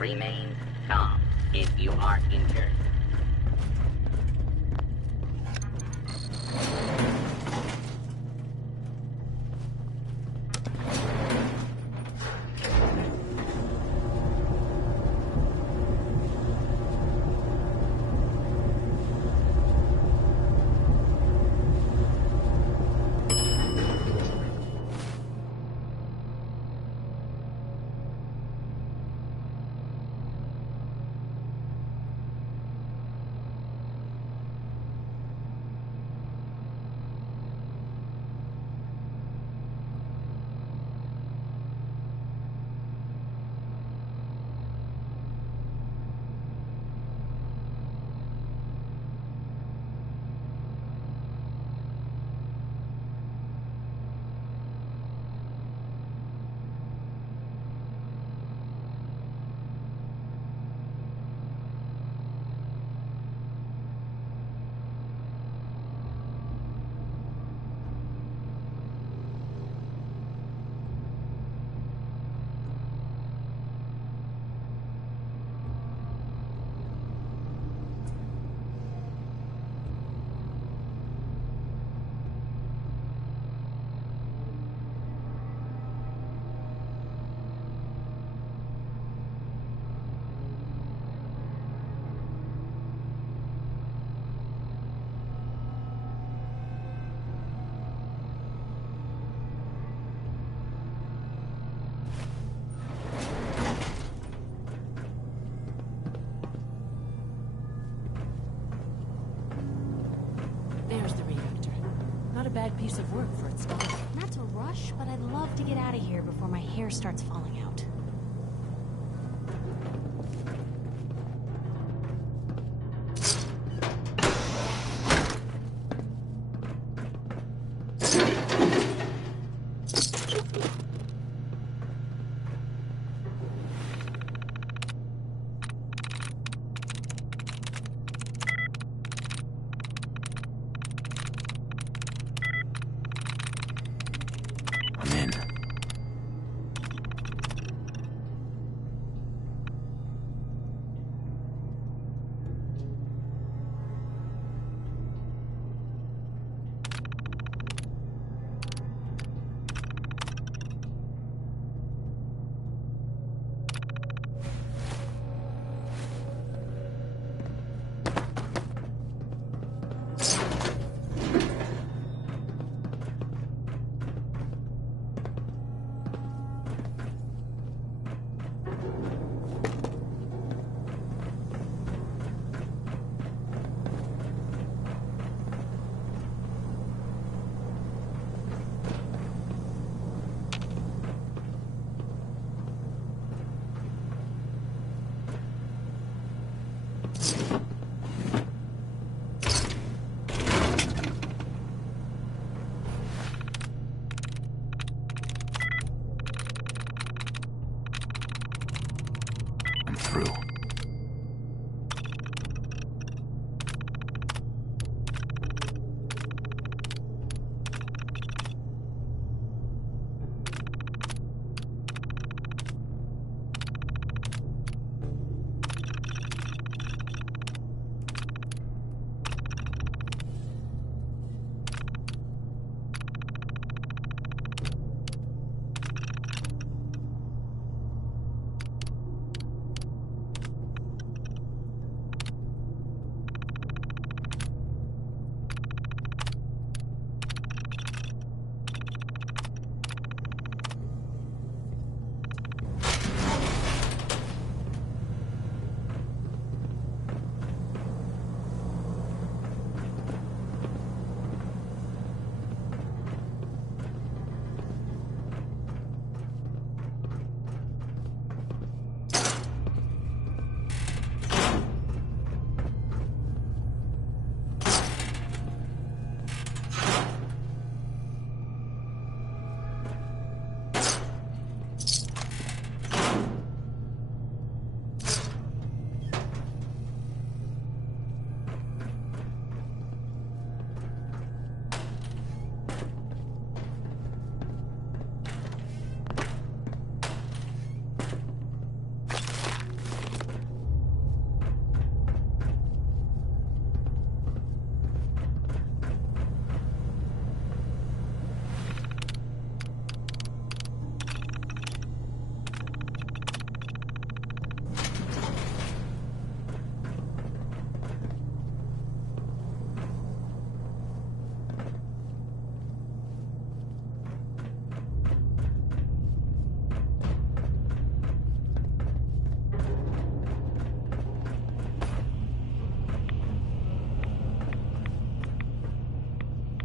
Remain calm if you are injured. There's the reactor. Not a bad piece of work for its time. Not to rush, but I'd love to get out of here before my hair starts falling out.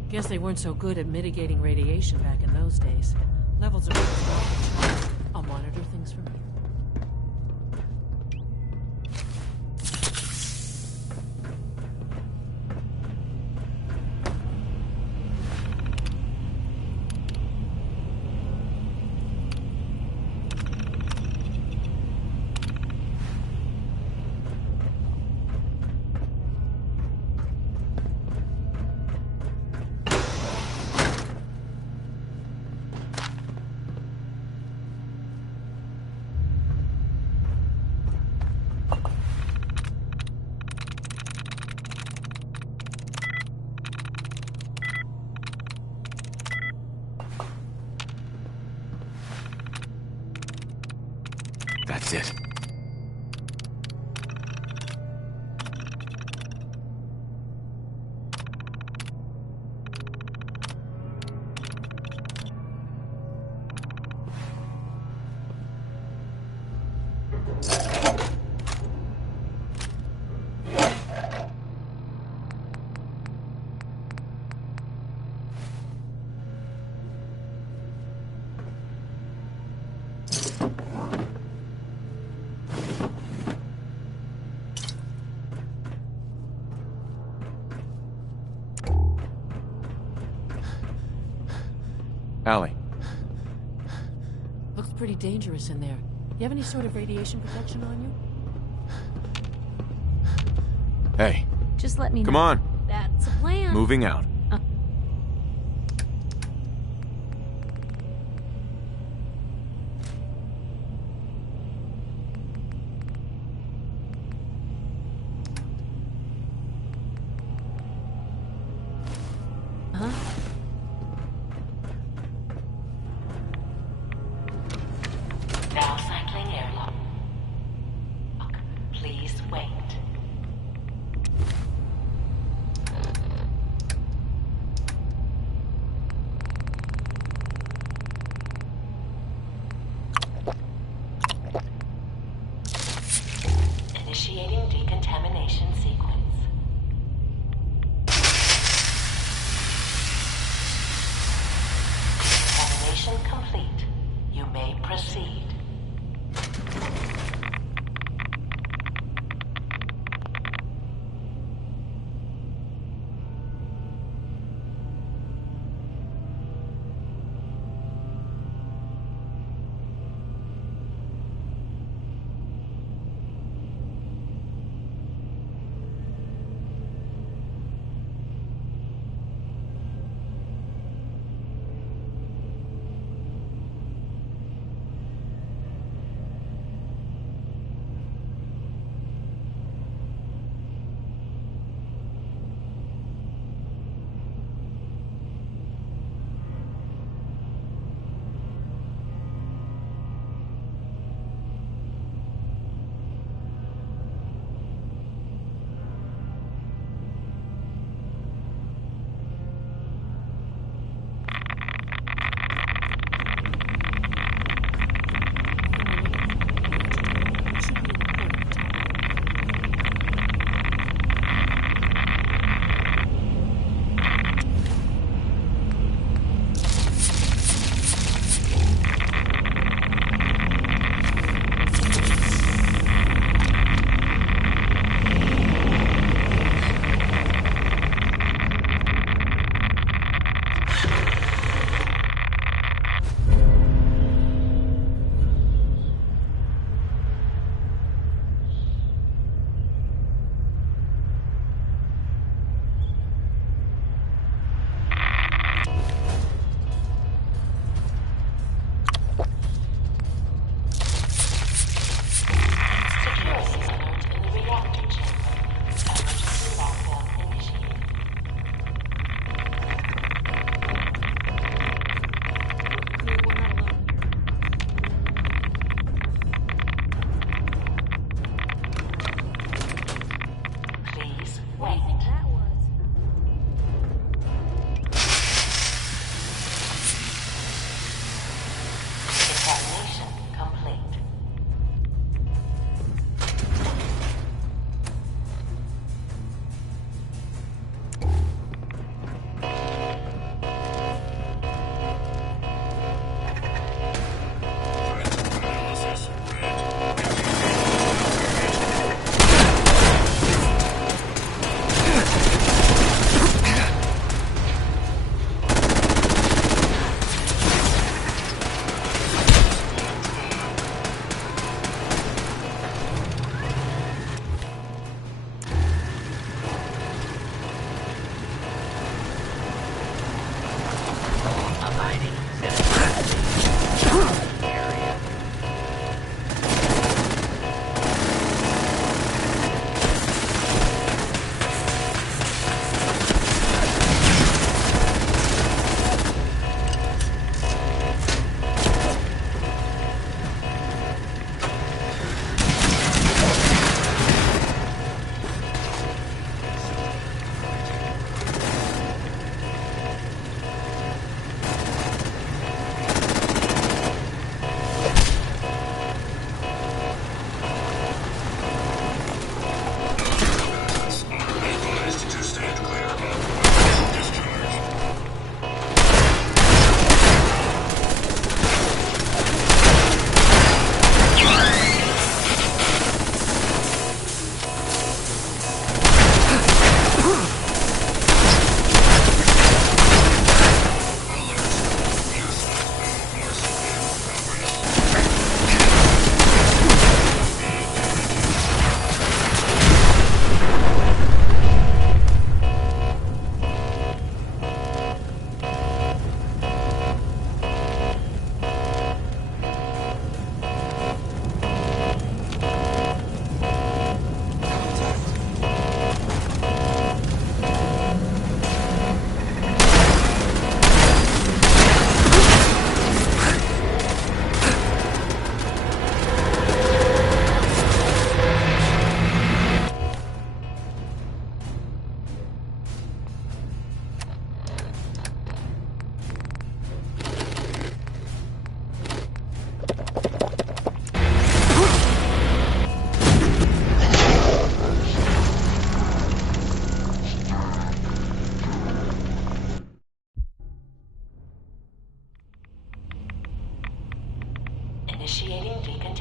Guess they weren't so good at mitigating radiation back in those days. Levels are... I'll monitor things from here. That's it. Allie. Looks pretty dangerous in there. You have any sort of radiation protection on you? Hey, Just let me know. come on. That's a plan. Moving out. Huh? Now cycling airlock. Please wait. Initiating decontamination sequence. Decontamination complete. You may proceed.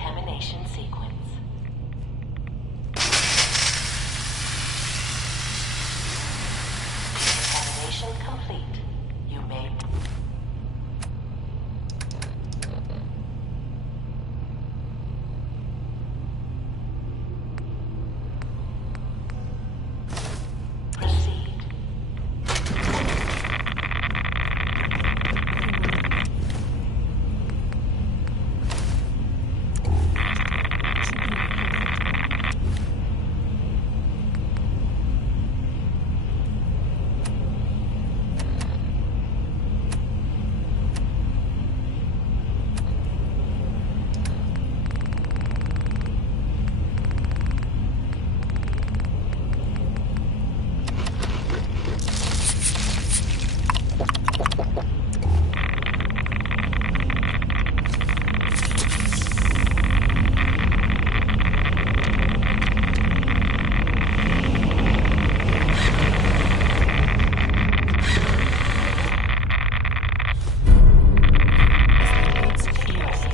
decontamination sequence. Decontamination complete. You may... Proceed.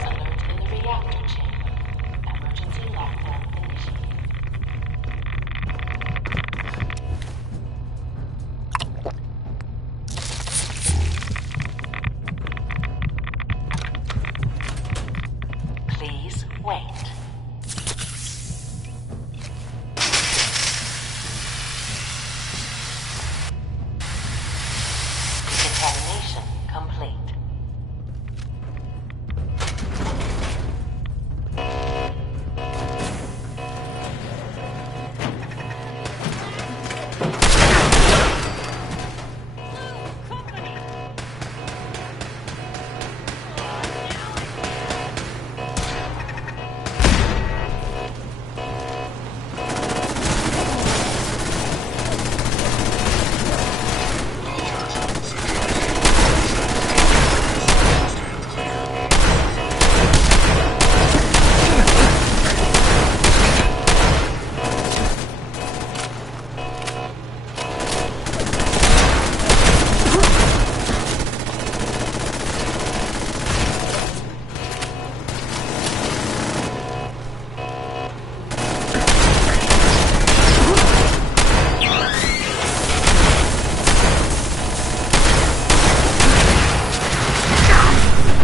Alert in the reactor chamber. Emergency lockdown initiated. Please wait. Decontamination complete.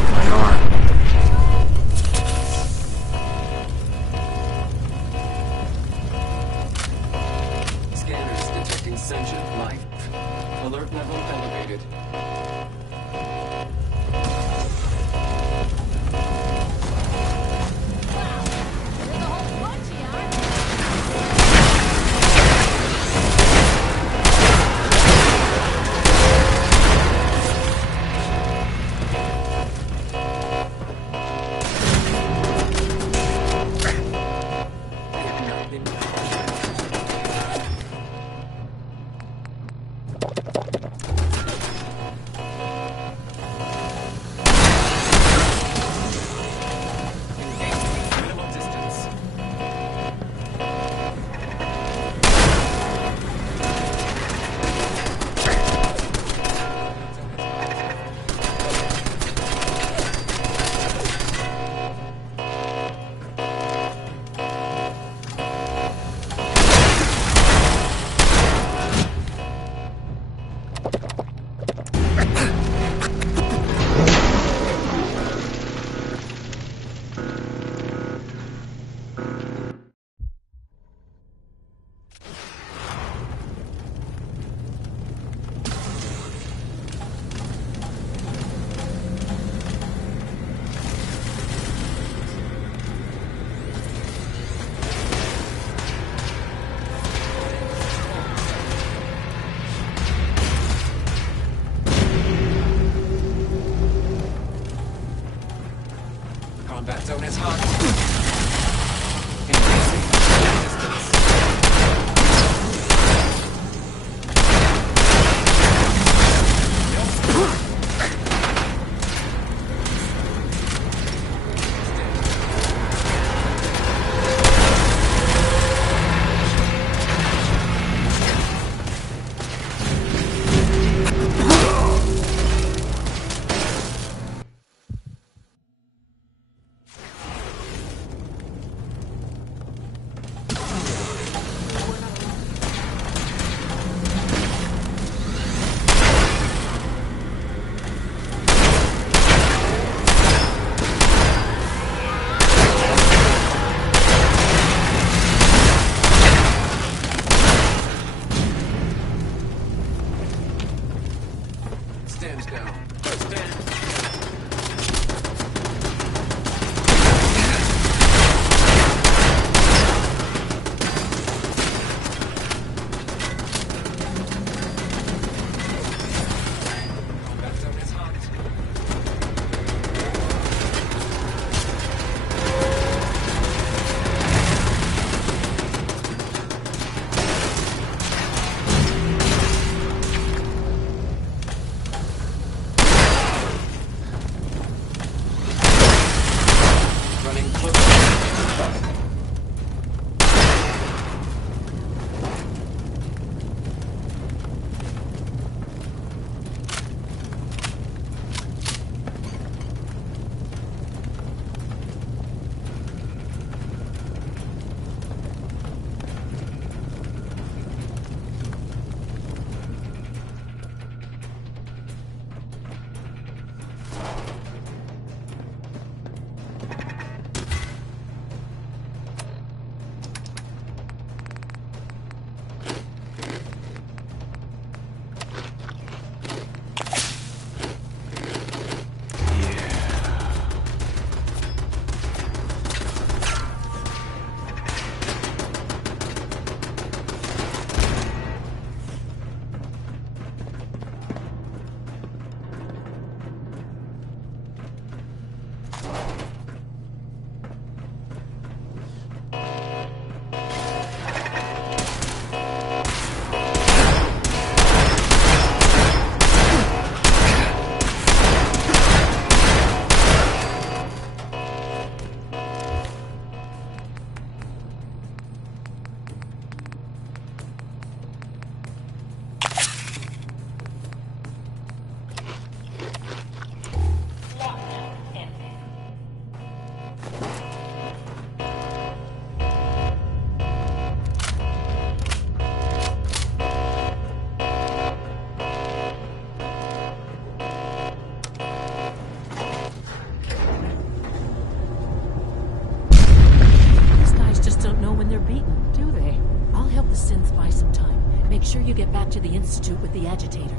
My arm. Scanners detecting sentient life. Alert level elevated. I have not been Since buy some time. Make sure you get back to the Institute with the agitator.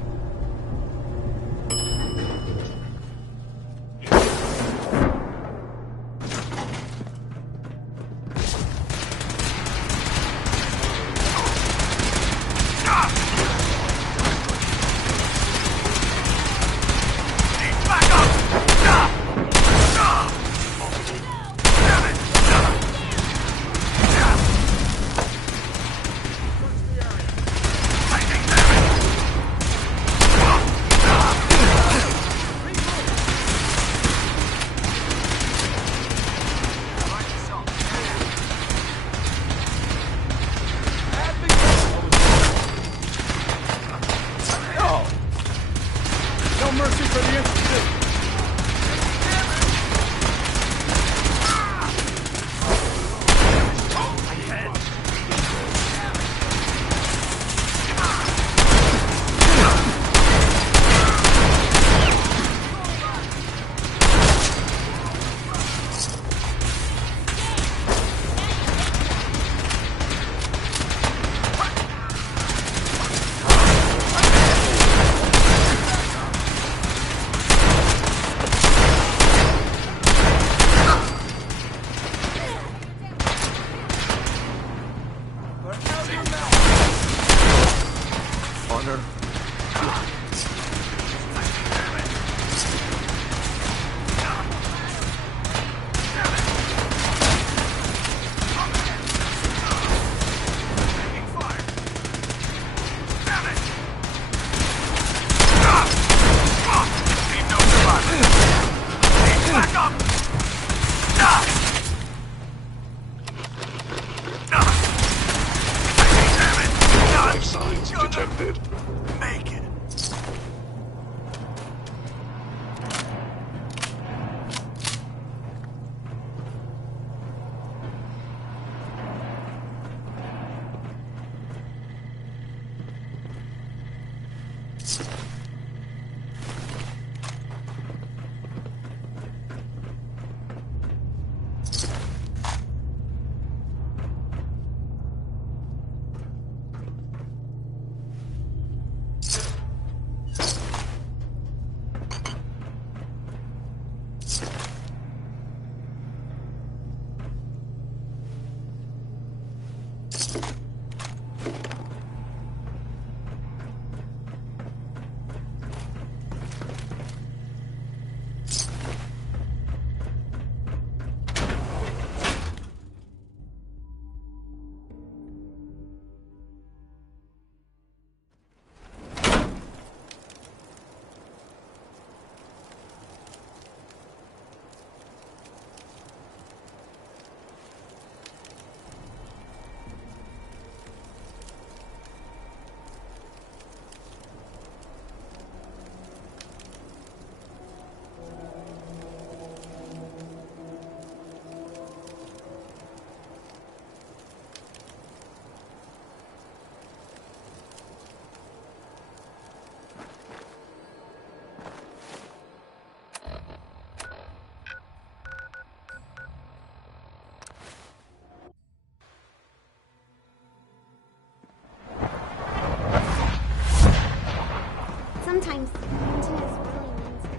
Sometimes emptiness really means me.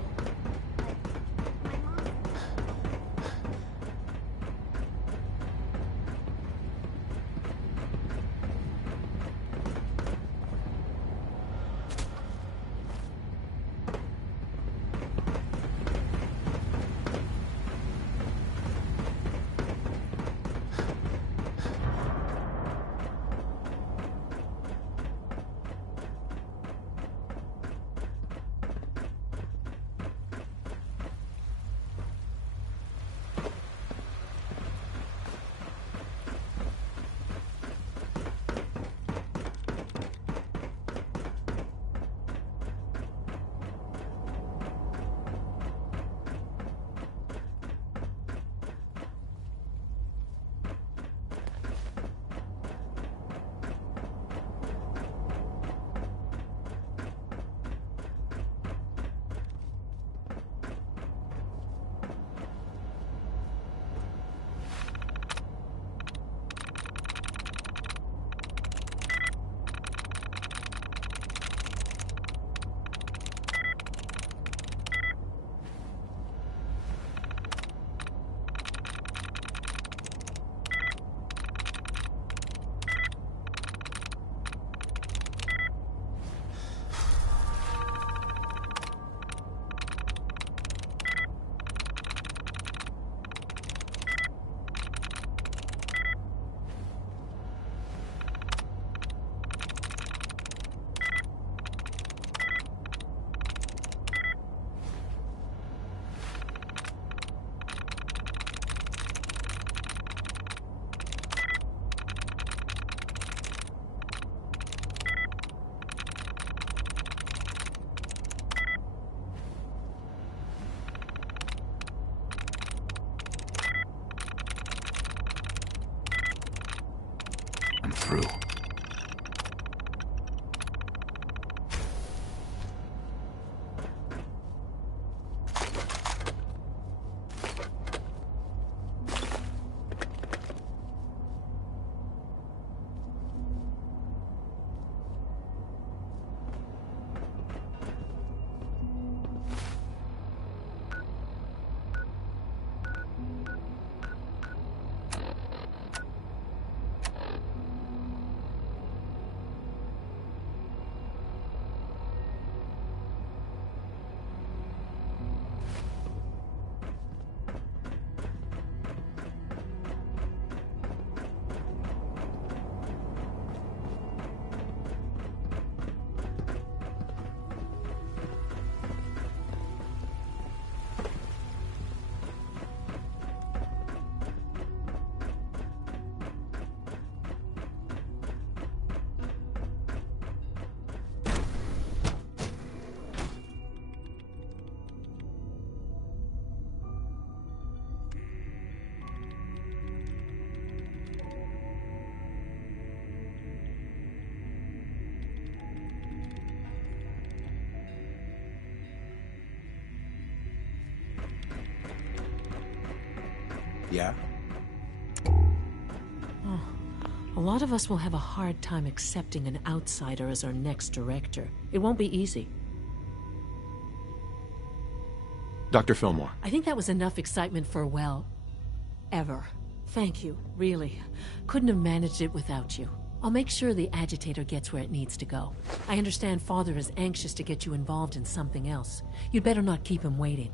Like, my mom... through. Yeah? A lot of us will have a hard time accepting an outsider as our next director. It won't be easy. Dr. Fillmore. I think that was enough excitement for, well, ever. Thank you, really. Couldn't have managed it without you. I'll make sure the agitator gets where it needs to go. I understand Father is anxious to get you involved in something else. You'd better not keep him waiting.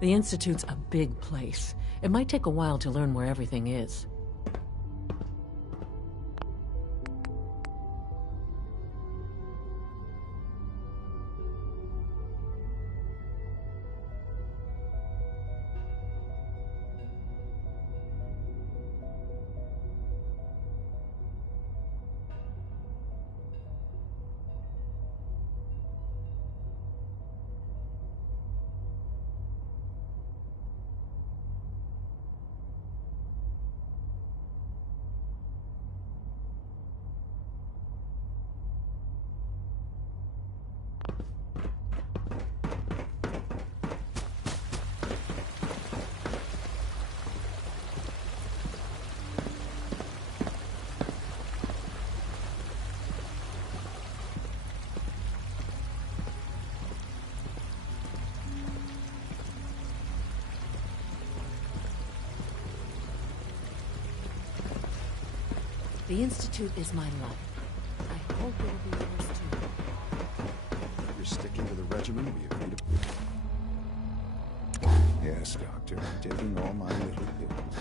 The Institute's a big place. It might take a while to learn where everything is. The Institute is my life. I hope it'll be yours too. You're sticking to the regimen we agreed to. Yes, Doctor. I'm taking all my little pills.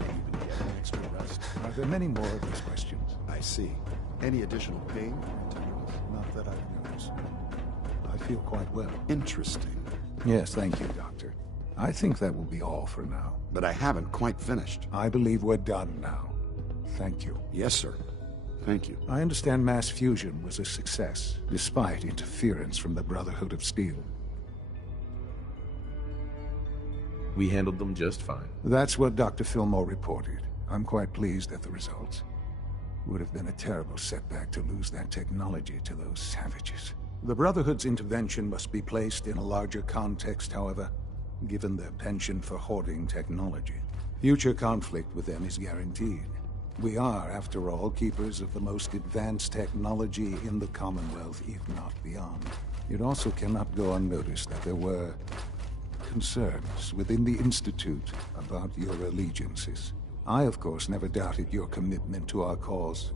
And you've been getting extra rest. Are there many more of these questions? I see. Any additional pain or tenderness? Not that I've noticed. I feel quite well. Interesting. Yes, thank you, Doctor. I think that will be all for now. But I haven't quite finished. I believe we're done now. Thank you. Yes, sir. Thank you. I understand mass fusion was a success, despite interference from the Brotherhood of Steel. We handled them just fine. That's what Dr. Fillmore reported. I'm quite pleased at the results. It would have been a terrible setback to lose that technology to those savages. The Brotherhood's intervention must be placed in a larger context, however, given their penchant for hoarding technology. Future conflict with them is guaranteed. We are, after all, keepers of the most advanced technology in the Commonwealth, if not beyond. It also cannot go unnoticed that there were concerns within the Institute about your allegiances. I, of course, never doubted your commitment to our cause.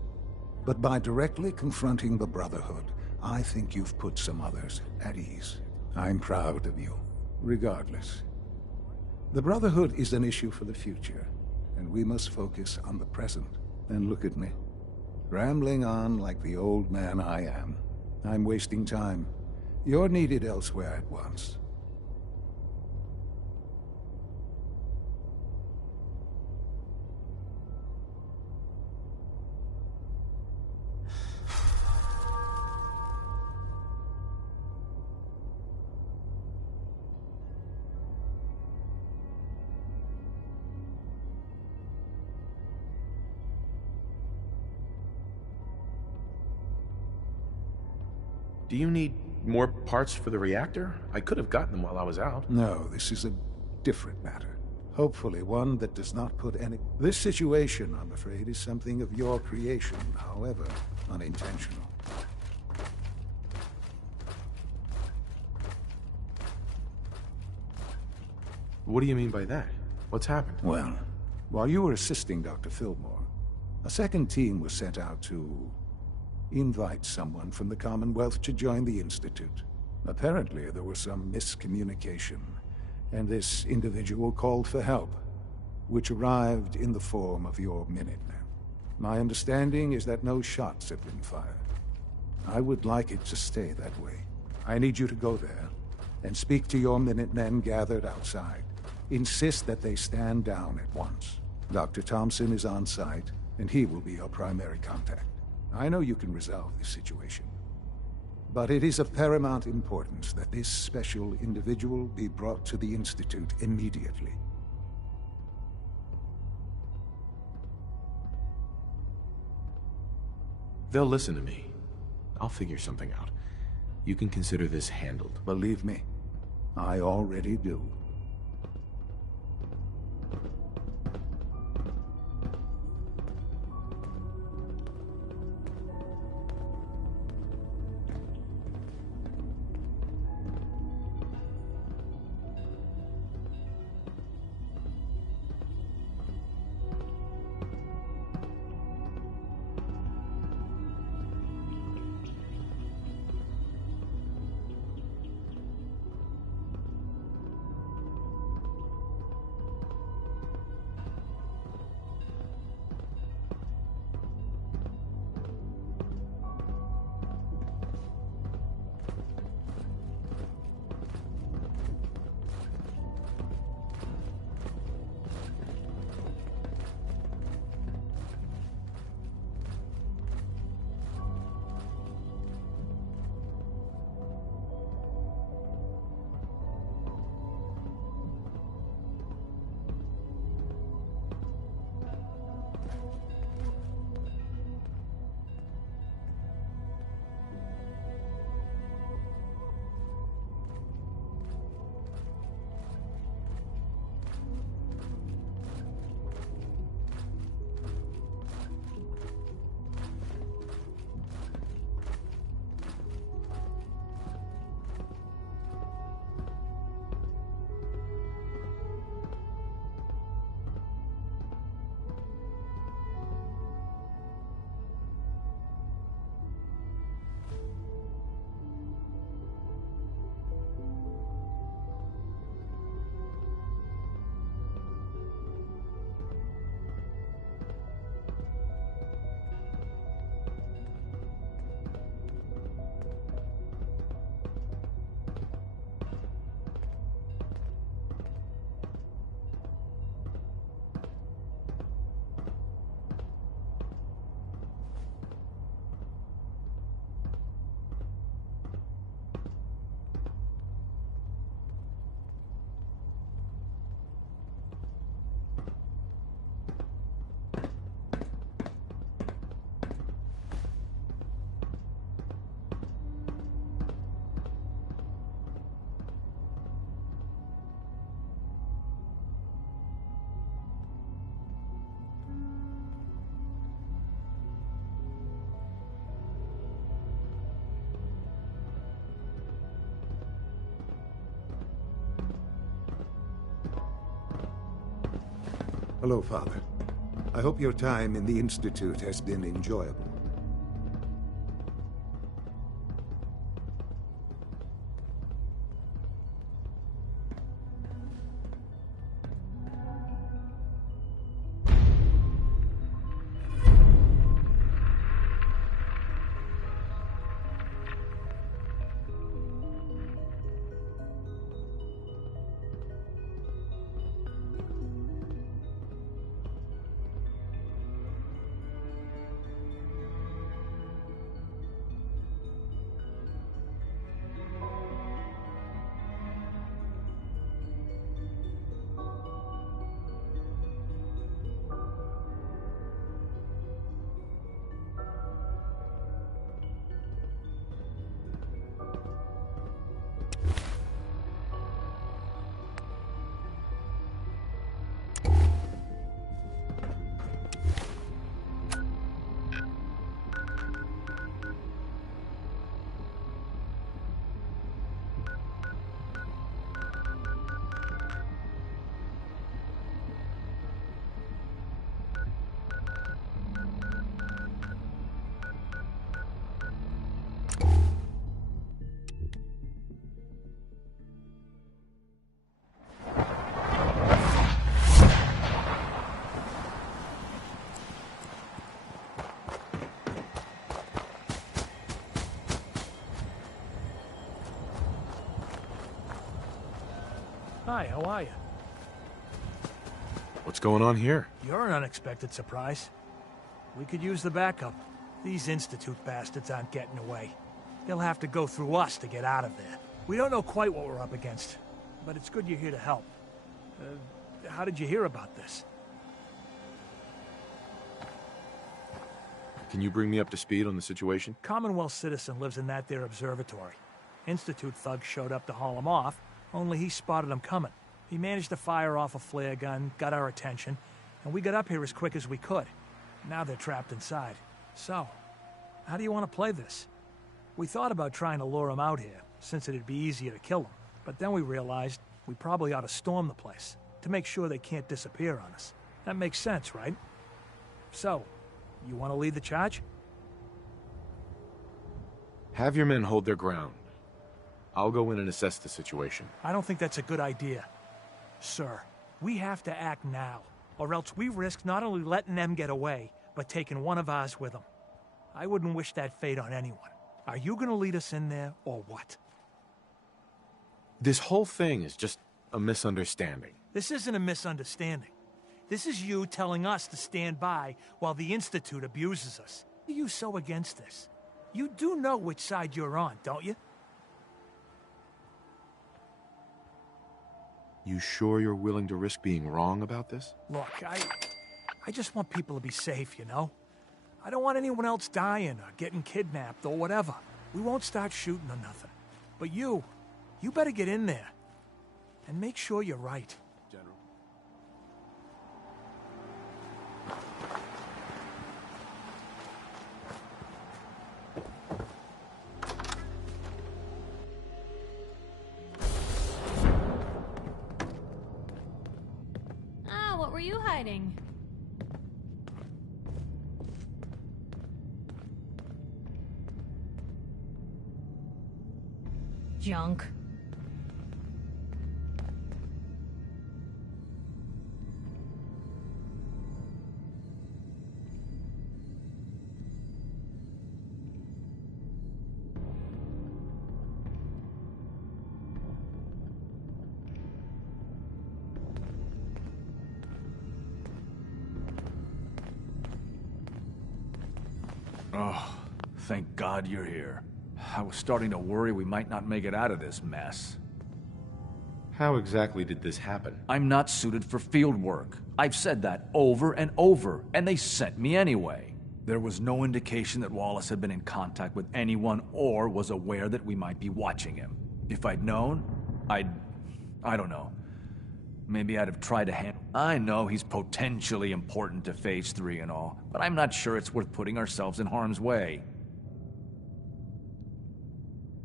But by directly confronting the Brotherhood, I think you've put some others at ease. I'm proud of you, regardless. The Brotherhood is an issue for the future, and we must focus on the present. And look at me, rambling on like the old man I am. I'm wasting time. You're needed elsewhere at once. Do you need more parts for the reactor? I could have gotten them while I was out. No, this is a different matter. Hopefully one that does not put any... This situation, I'm afraid, is something of your creation, however unintentional. What do you mean by that? What's happened? Well, while you were assisting Dr. Fillmore, a second team was sent out to invite someone from the Commonwealth to join the Institute. Apparently, there was some miscommunication, and this individual called for help, which arrived in the form of your Minutemen. My understanding is that no shots have been fired. I would like it to stay that way. I need you to go there and speak to your Minutemen gathered outside. Insist that they stand down at once. Dr. Thompson is on site, and he will be your primary contact. I know you can resolve this situation, but it is of paramount importance that this special individual be brought to the Institute immediately. They'll listen to me. I'll figure something out. You can consider this handled. Believe me, I already do. Hello, Father. I hope your time in the Institute has been enjoyable. Hi, how are you? What's going on here? You're an unexpected surprise. We could use the backup. These Institute bastards aren't getting away. They'll have to go through us to get out of there. We don't know quite what we're up against, but it's good you're here to help. How did you hear about this? Can you bring me up to speed on the situation? Commonwealth citizen lives in that there observatory. Institute thugs showed up to haul him off, only he spotted them coming. He managed to fire off a flare gun, got our attention, and we got up here as quick as we could. Now they're trapped inside. So, how do you want to play this? We thought about trying to lure them out here, since it'd be easier to kill them. But then we realized we probably ought to storm the place, to make sure they can't disappear on us. That makes sense, right? So, you want to lead the charge? Have your men hold their ground. I'll go in and assess the situation. I don't think that's a good idea. Sir, we have to act now, or else we risk not only letting them get away, but taking one of ours with them. I wouldn't wish that fate on anyone. Are you gonna lead us in there, or what? This whole thing is just a misunderstanding. This isn't a misunderstanding. This is you telling us to stand by while the Institute abuses us. Why are you so against this? You do know which side you're on, don't you? You sure you're willing to risk being wrong about this? Look, I just want people to be safe, you know? I don't want anyone else dying or getting kidnapped or whatever. We won't start shooting or nothing. But you better get in there. And make sure you're right. General. Ah, what were you hiding? Junk. Oh, thank God you're here. I was starting to worry we might not make it out of this mess. How exactly did this happen? I'm not suited for field work. I've said that over and over, and they sent me anyway. There was no indication that Wallace had been in contact with anyone or was aware that we might be watching him. If I'd known, I don't know. Maybe I'd have tried to handle... I know he's potentially important to Phase 3 and all, but I'm not sure it's worth putting ourselves in harm's way.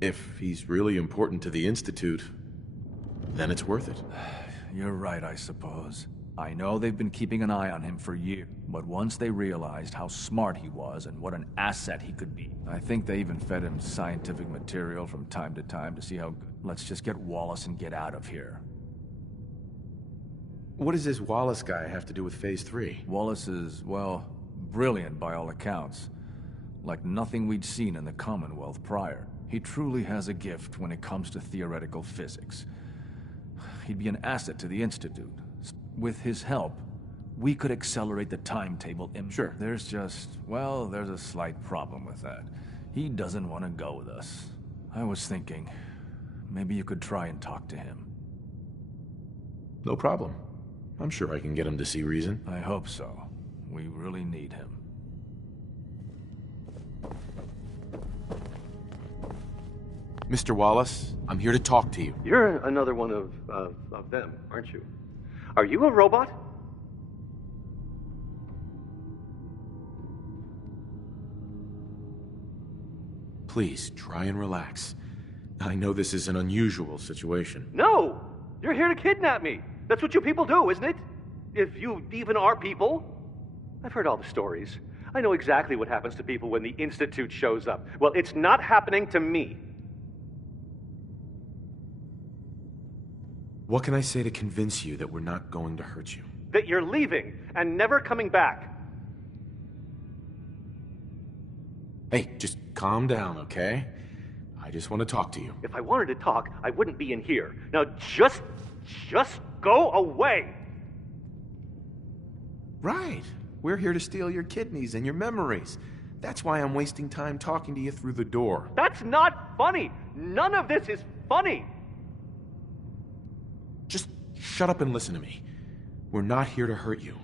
If he's really important to the Institute, then it's worth it. You're right, I suppose. I know they've been keeping an eye on him for years, but once they realized how smart he was and what an asset he could be, I think they even fed him scientific material from time to time to see how good. Let's just get Wallace and get out of here. What does this Wallace guy have to do with Phase 3? Wallace is, well, brilliant by all accounts. Like nothing we'd seen in the Commonwealth prior. He truly has a gift when it comes to theoretical physics. He'd be an asset to the Institute. With his help, we could accelerate the timetable. Sure. There's just, well, there's a slight problem with that. He doesn't want to go with us. I was thinking, maybe you could try and talk to him. No problem. I'm sure I can get him to see reason. I hope so. We really need him. Mr. Wallace, I'm here to talk to you. You're another one of them, aren't you? Are you a robot? Please, try and relax. I know this is an unusual situation. No! You're here to kidnap me! That's what you people do, isn't it? If you even are people. I've heard all the stories. I know exactly what happens to people when the Institute shows up. Well, it's not happening to me. What can I say to convince you that we're not going to hurt you? That you're leaving and never coming back. Hey, just calm down, okay? I just want to talk to you. If I wanted to talk, I wouldn't be in here. Now just go away! Right. We're here to steal your kidneys and your memories. That's why I'm wasting time talking to you through the door. That's not funny! None of this is funny! Just shut up and listen to me. We're not here to hurt you.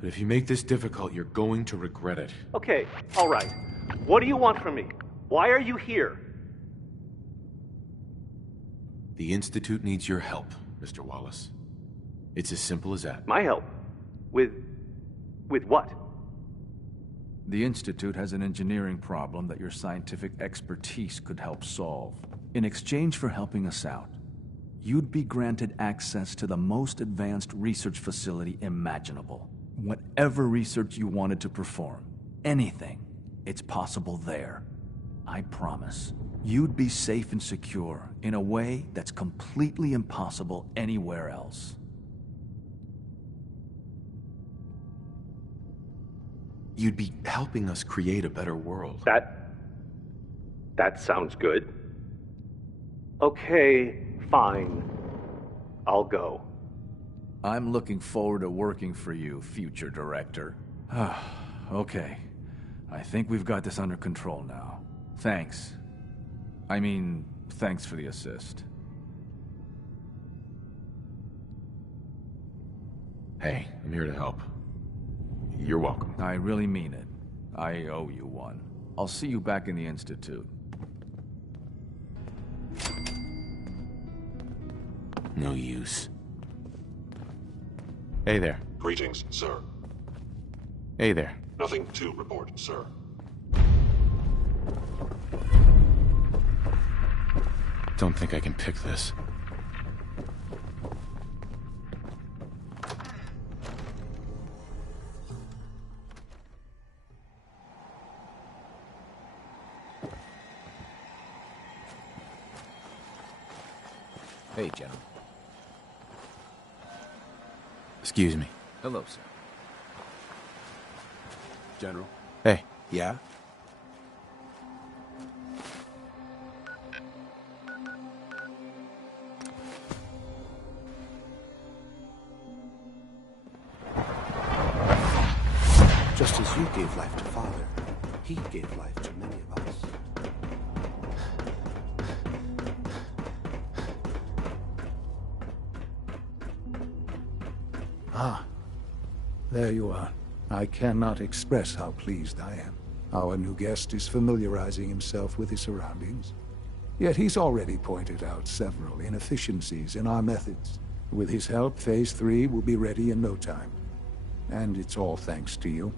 But if you make this difficult, you're going to regret it. Okay, all right. What do you want from me? Why are you here? The Institute needs your help, Mr. Wallace. It's as simple as that. My help? With what? The Institute has an engineering problem that your scientific expertise could help solve. In exchange for helping us out, you'd be granted access to the most advanced research facility imaginable. Whatever research you wanted to perform, anything, it's possible there. I promise. You'd be safe and secure in a way that's completely impossible anywhere else. You'd be helping us create a better world. That sounds good. Okay, fine. I'll go. I'm looking forward to working for you, future director. Okay. I think we've got this under control now. Thanks. I mean, thanks for the assist. Hey, I'm here to help. You're welcome. I really mean it. I owe you one. I'll see you back in the Institute. No use. Hey there. Greetings, sir. Hey there. Nothing to report, sir. Don't think I can pick this. Hey, gentlemen. Excuse me. Hello, sir. General? Hey. Yeah? Just as you gave life to Father, he gave life to many of us. Ah, there you are. I cannot express how pleased I am. Our new guest is familiarizing himself with his surroundings. Yet he's already pointed out several inefficiencies in our methods. With his help, Phase 3 will be ready in no time. And it's all thanks to you.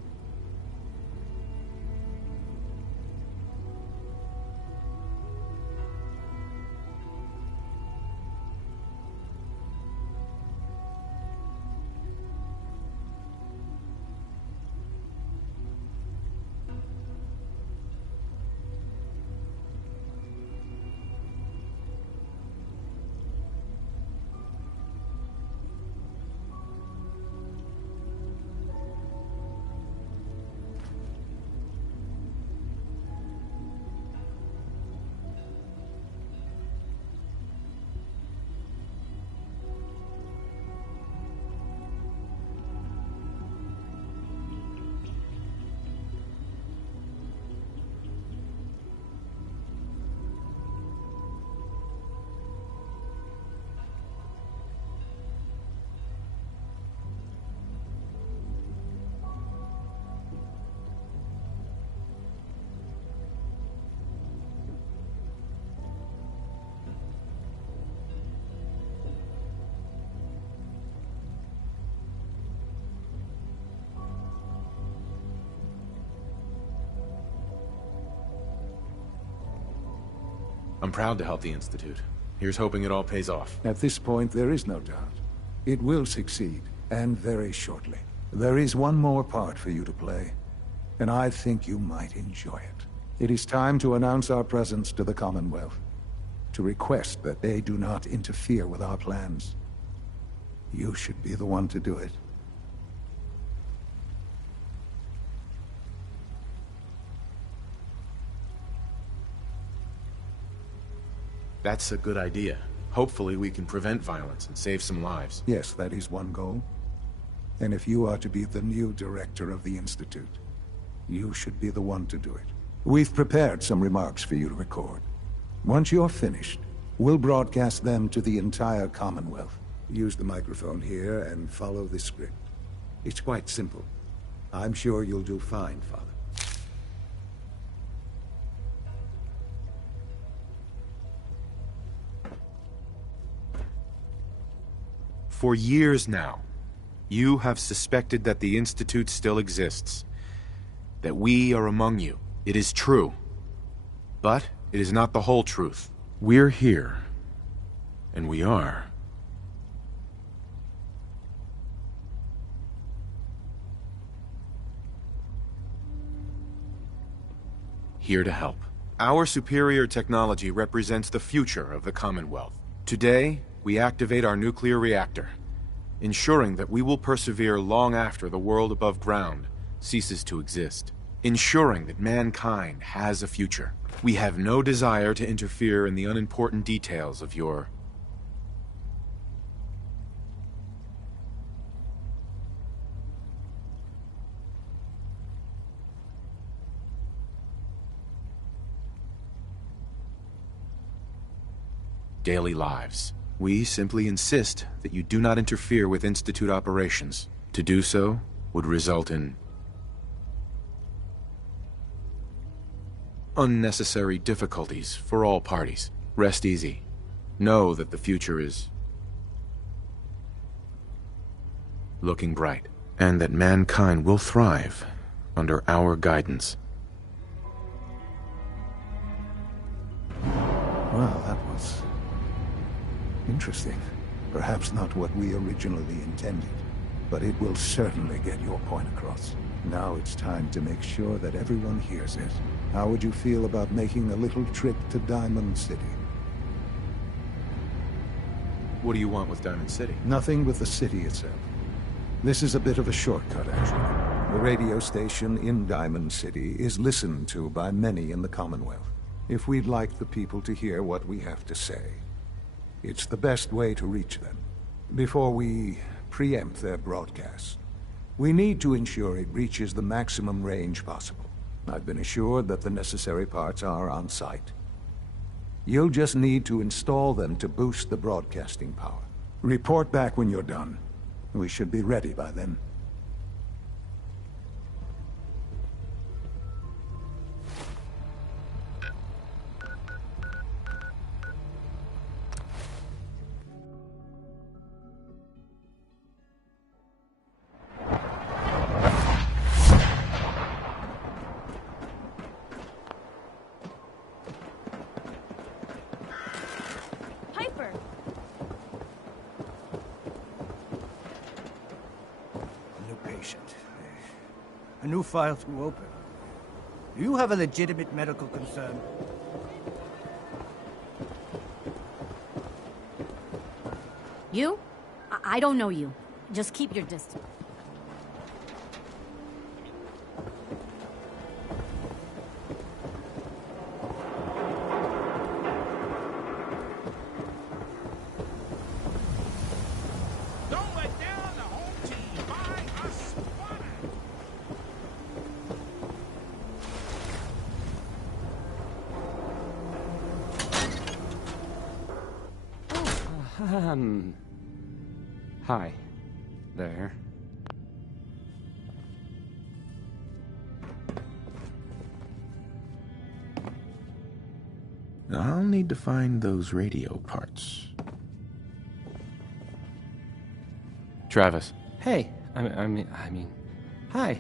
I'm proud to help the Institute. Here's hoping it all pays off. At this point, there is no doubt. It will succeed, and very shortly. There is one more part for you to play, and I think you might enjoy it. It is time to announce our presence to the Commonwealth, to request that they do not interfere with our plans. You should be the one to do it. That's a good idea. Hopefully we can prevent violence and save some lives. Yes, that is one goal. And if you are to be the new director of the Institute, you should be the one to do it. We've prepared some remarks for you to record. Once you're finished, we'll broadcast them to the entire Commonwealth. Use the microphone here and follow the script. It's quite simple. I'm sure you'll do fine, Father. For years now, you have suspected that the Institute still exists. That we are among you. It is true. But it is not the whole truth. We're here. And we are. Here to help. Our superior technology represents the future of the Commonwealth. Today, we activate our nuclear reactor, ensuring that we will persevere long after the world above ground ceases to exist. Ensuring that mankind has a future. We have no desire to interfere in the unimportant details of your... daily lives. We simply insist that you do not interfere with Institute operations. To do so would result in unnecessary difficulties for all parties. Rest easy. Know that the future is looking bright, and that mankind will thrive under our guidance. Well, that was interesting. Perhaps not what we originally intended, but it will certainly get your point across. Now it's time to make sure that everyone hears it. How would you feel about making a little trip to Diamond City? What do you want with Diamond City? Nothing with the city itself. This is a bit of a shortcut, actually. The radio station in Diamond City is listened to by many in the Commonwealth. If we'd like the people to hear what we have to say, it's the best way to reach them. Before we preempt their broadcast, we need to ensure it reaches the maximum range possible. I've been assured that the necessary parts are on site. You'll just need to install them to boost the broadcasting power. Report back when you're done. We should be ready by then. A new file to open. Do you have a legitimate medical concern? You? I don't know you. Just keep your distance. Hi. There. I'll need to find those radio parts. Travis. Hey. I mean, hi.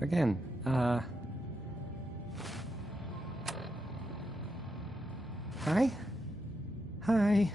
Again, Hi? Hi.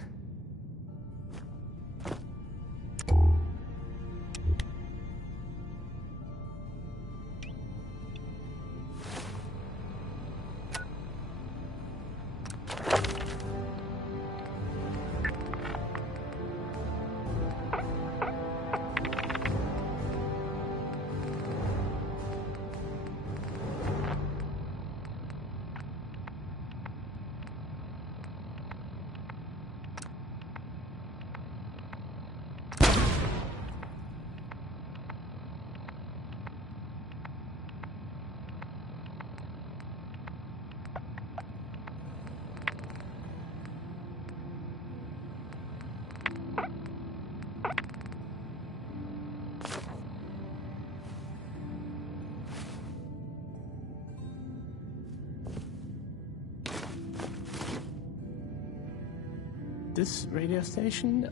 This radio station,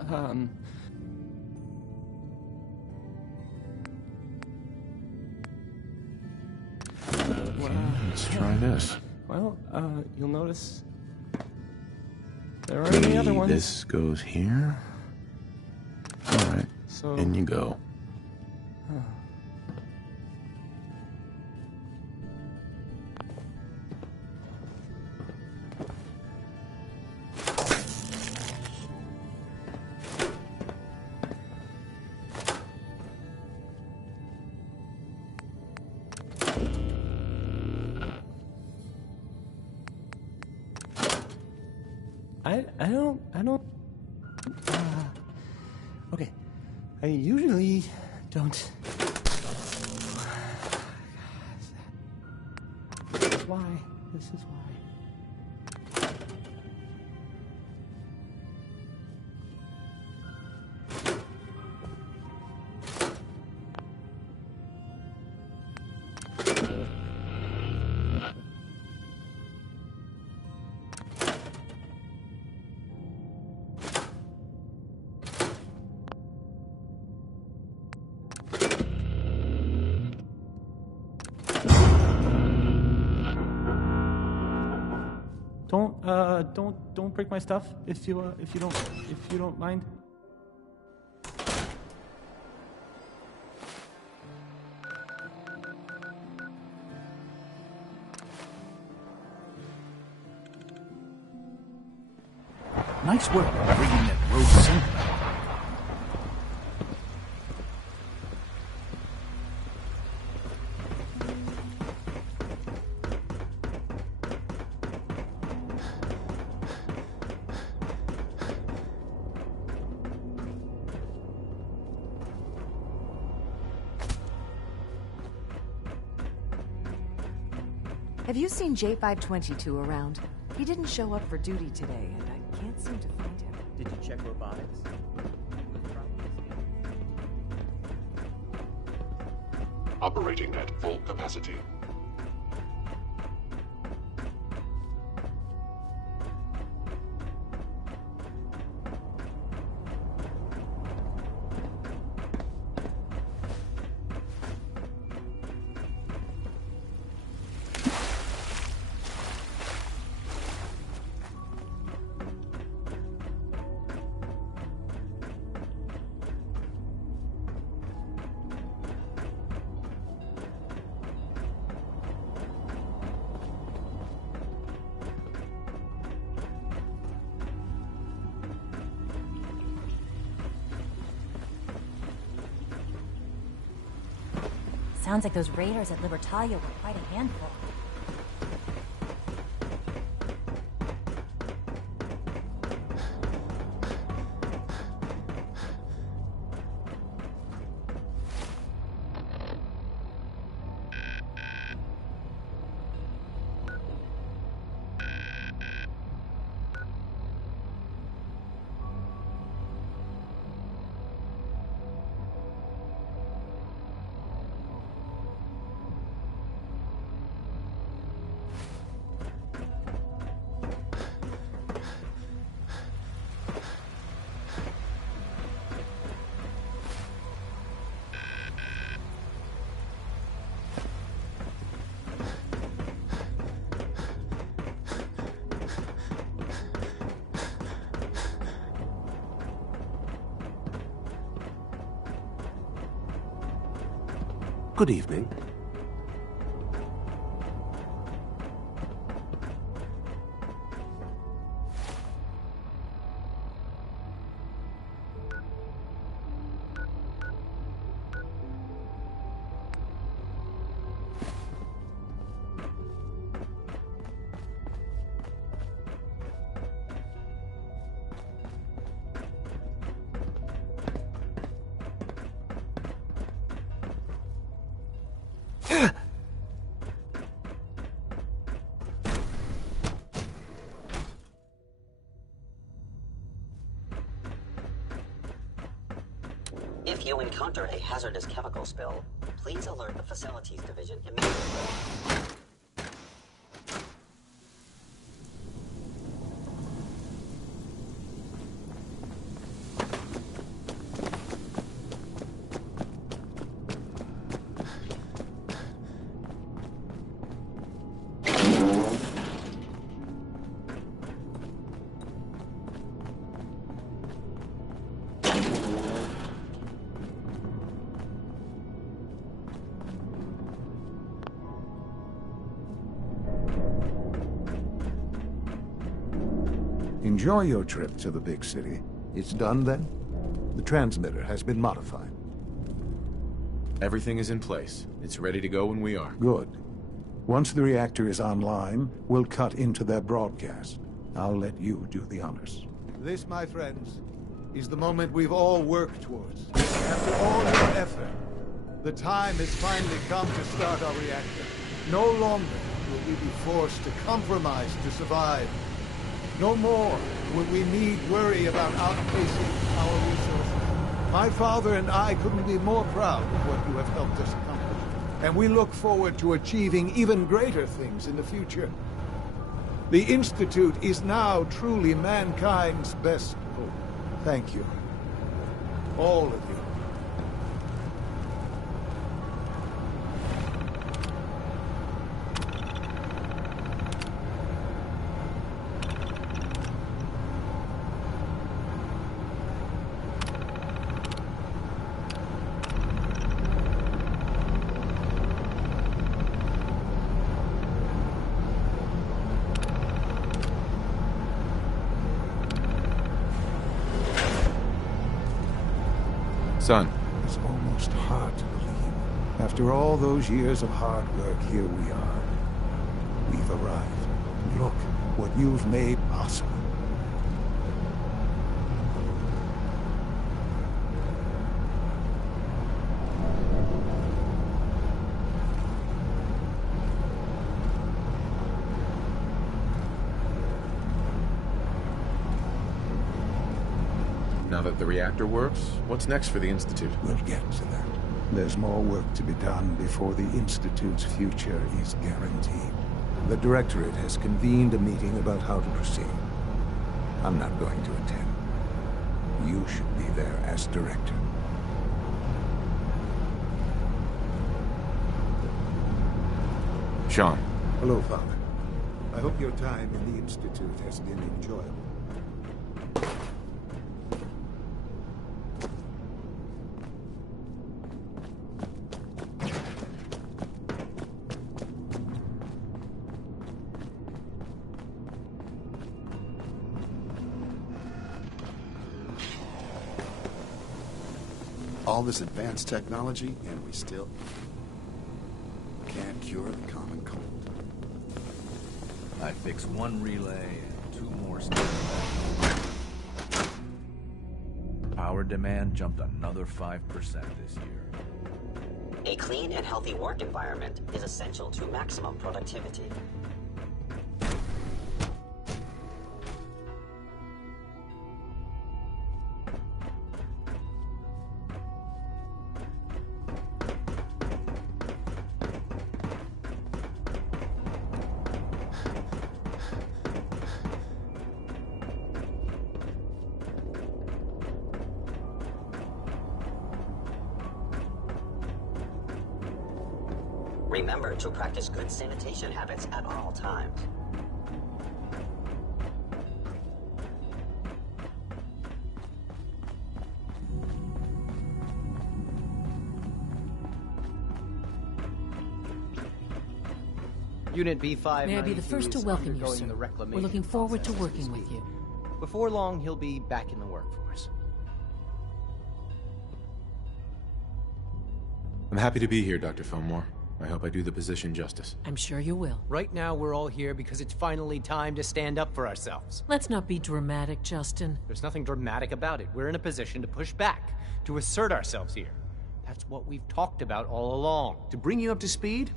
Let's try this. well, you'll notice there aren't any other ones. This goes here. Alright, So- in you go. I don't, okay. I usually don't. Why? This is why. Don't break my stuff if you don't mind. Nice work bringing that road sync back. Have you seen J522 around? He didn't show up for duty today, and I can't seem to find him. Did you check robotics? Operating at full capacity. Sounds like those raiders at Libertalia were quite a handful. Good evening. If you encounter a hazardous chemical spill, please alert the Facilities Division immediately. Enjoy your trip to the big city. It's done then? The transmitter has been modified. Everything is in place. It's ready to go when we are. Good. Once the reactor is online, we'll cut into their broadcast. I'll let you do the honors. This, my friends, is the moment we've all worked towards. After all your effort, the time has finally come to start our reactor. No longer will we be forced to compromise to survive. No more will we need worry about outpacing our resources. My father and I couldn't be more proud of what you have helped us accomplish. And we look forward to achieving even greater things in the future. The Institute is now truly mankind's best hope. Thank you. All of you. Son. It's almost hard to believe. After all those years of hard work, here we are. We've arrived. Look what you've made possible. Now that the reactor works, what's next for the Institute? We'll get to that. There's more work to be done before the Institute's future is guaranteed. The Directorate has convened a meeting about how to proceed. I'm not going to attend. You should be there as Director. Sean. Hello, Father. I hope your time in the Institute has been enjoyable. All this advanced technology, and we still can't cure the common cold. I fixed one relay and 2 more standing. Power demand jumped another 5% this year. A clean and healthy work environment is essential to maximum productivity. Remember to practice good sanitation habits at all times. Unit B5. May I be the first to welcome you, sir. We're looking forward to working with you. Before long, he'll be back in the workforce. I'm happy to be here, Dr. Fillmore. I hope I do the position justice. I'm sure you will. Right now, we're all here because it's finally time to stand up for ourselves. Let's not be dramatic, Justin. There's nothing dramatic about it. We're in a position to push back, to assert ourselves here. That's what we've talked about all along. To bring you up to speed,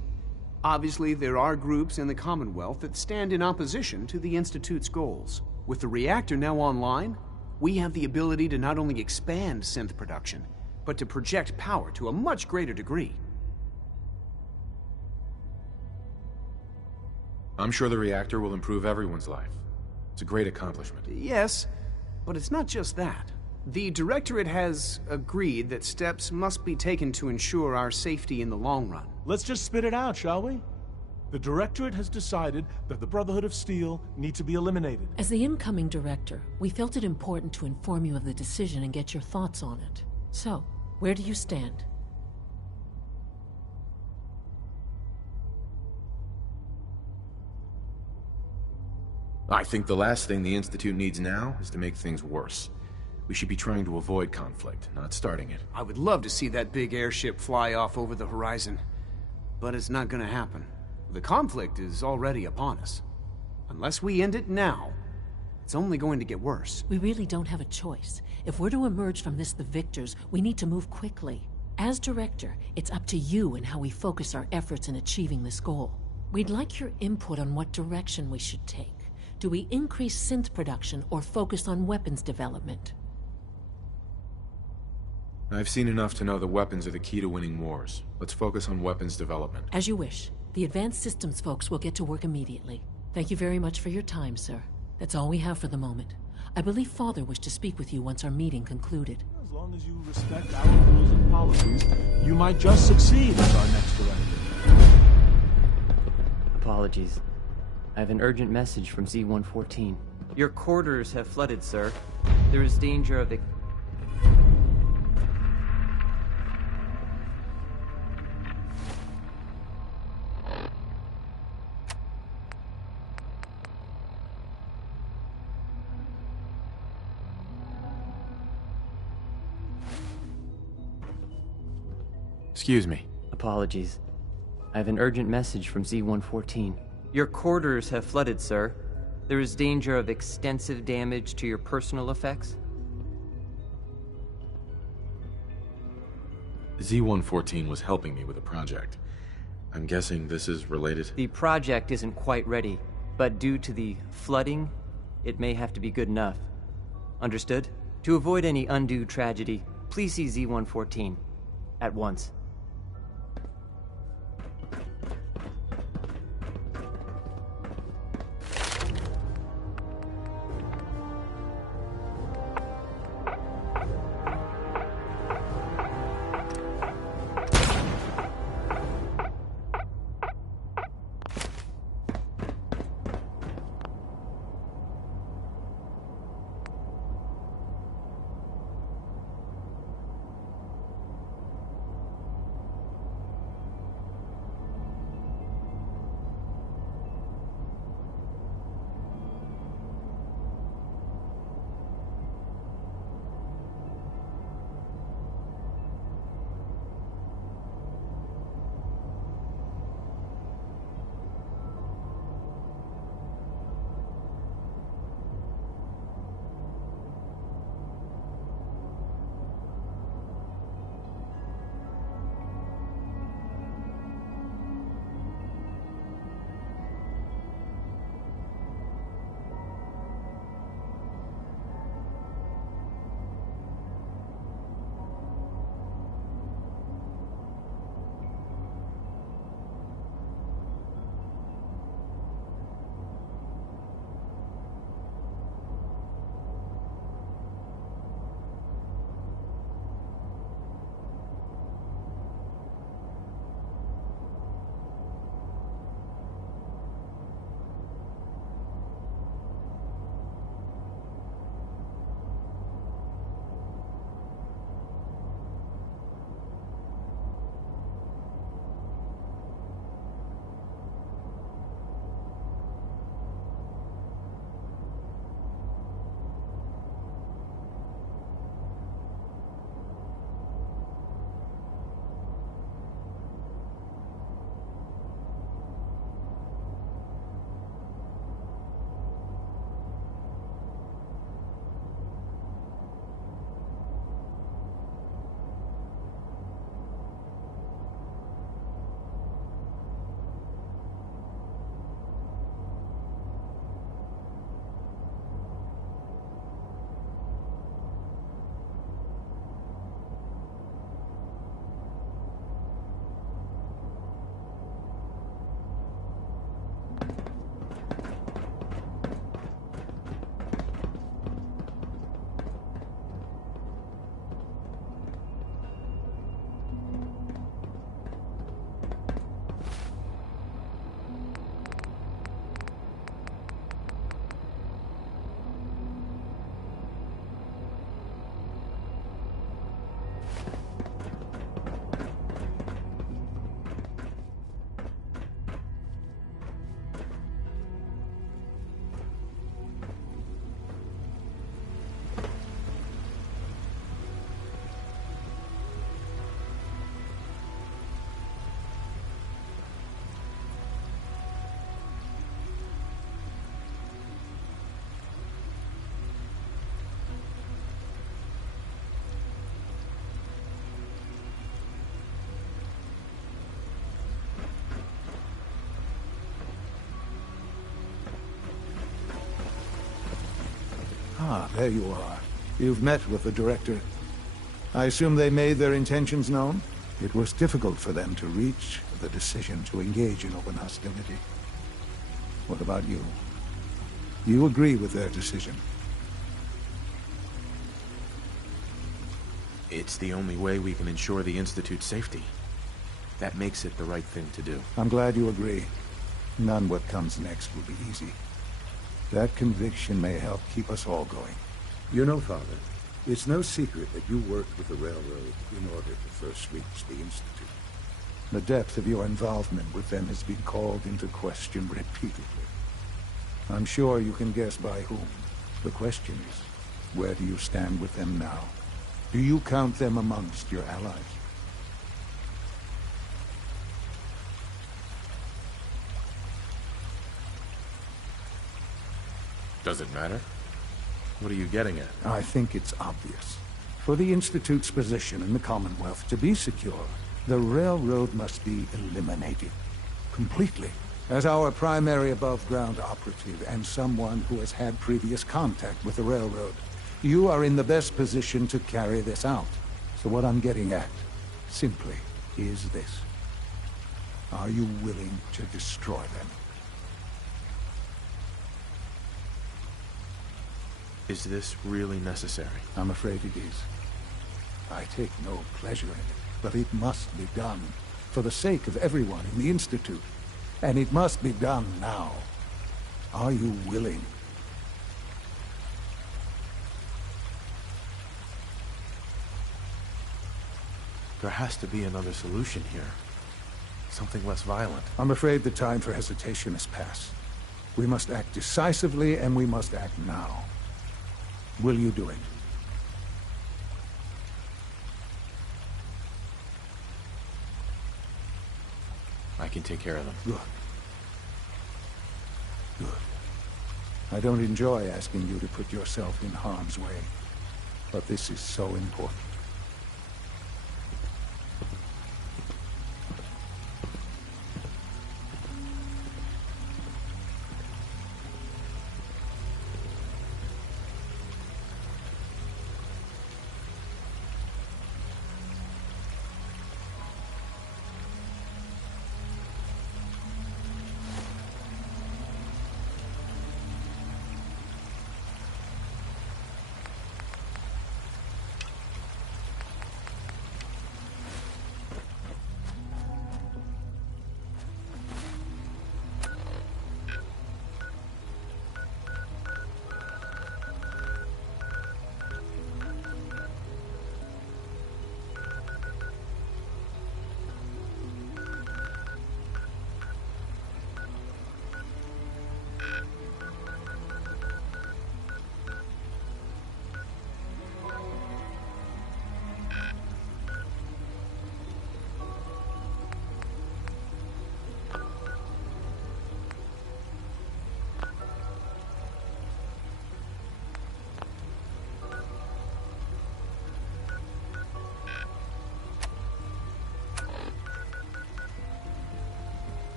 obviously there are groups in the Commonwealth that stand in opposition to the Institute's goals. With the reactor now online, we have the ability to not only expand synth production, but to project power to a much greater degree. I'm sure the reactor will improve everyone's life. It's a great accomplishment. Yes, but it's not just that. The Directorate has agreed that steps must be taken to ensure our safety in the long run. Let's just spit it out, shall we? The Directorate has decided that the Brotherhood of Steel need to be eliminated. As the incoming director, we felt it important to inform you of the decision and get your thoughts on it. So, where do you stand? I think the last thing the Institute needs now is to make things worse. We should be trying to avoid conflict, not starting it. I would love to see that big airship fly off over the horizon, but it's not gonna happen. The conflict is already upon us. Unless we end it now, it's only going to get worse. We really don't have a choice. If we're to emerge from this the victors, we need to move quickly. As director, it's up to you and how we focus our efforts in achieving this goal. We'd like your input on what direction we should take. Do we increase synth production or focus on weapons development? I've seen enough to know that weapons are the key to winning wars. Let's focus on weapons development. As you wish. The advanced systems folks will get to work immediately. Thank you very much for your time, sir. That's all we have for the moment. I believe Father wished to speak with you once our meeting concluded. As long as you respect our rules and policies, you might just succeed as our next director. Apologies. I have an urgent message from Z-114. Your quarters have flooded, sir. There is danger of Excuse me. Apologies. I have an urgent message from Z-114. Your quarters have flooded, sir. There is danger of extensive damage to your personal effects. Z-114 was helping me with a project. I'm guessing this is related? The project isn't quite ready, but due to the flooding, it may have to be good enough. Understood? To avoid any undue tragedy, please see Z-114 at once. Ah, there you are. You've met with the director. I assume they made their intentions known? It was difficult for them to reach the decision to engage in open hostility. What about you? You agree with their decision? It's the only way we can ensure the Institute's safety. That makes it the right thing to do. I'm glad you agree. None what comes next will be easy. That conviction may help keep us all going. You know, Father, it's no secret that you worked with the Railroad in order to first reach the Institute. The depth of your involvement with them has been called into question repeatedly. I'm sure you can guess by whom. The question is, where do you stand with them now? Do you count them amongst your allies? Does it matter? What are you getting at? I think it's obvious. For the Institute's position in the Commonwealth to be secure, the Railroad must be eliminated. Completely. As our primary above-ground operative and someone who has had previous contact with the Railroad, you are in the best position to carry this out. So what I'm getting at, simply, is this. Are you willing to destroy them? Is this really necessary? I'm afraid it is. I take no pleasure in it, but it must be done. For the sake of everyone in the Institute. And it must be done now. Are you willing? There has to be another solution here. Something less violent. I'm afraid the time for hesitation has passed. We must act decisively, and we must act now. Will you do it? I can take care of them. Good. Good. I don't enjoy asking you to put yourself in harm's way, but this is so important.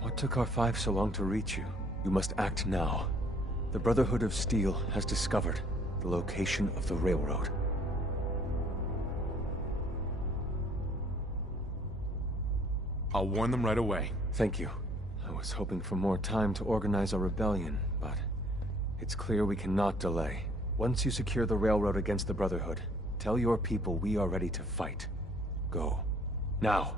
What took R5 so long to reach you? You must act now. The Brotherhood of Steel has discovered the location of the railroad. I'll warn them right away. Thank you. I was hoping for more time to organize our rebellion, but it's clear we cannot delay. Once you secure the railroad against the Brotherhood, tell your people we are ready to fight. Go. Now.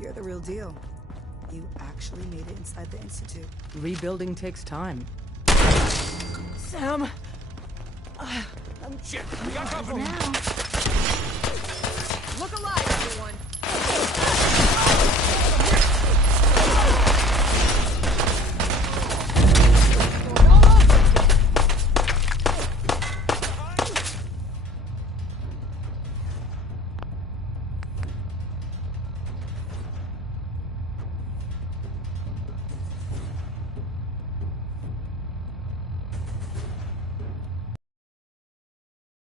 You're the real deal. You actually made it inside the Institute. Rebuilding takes time. Sam! Shit, we got company! Look alive!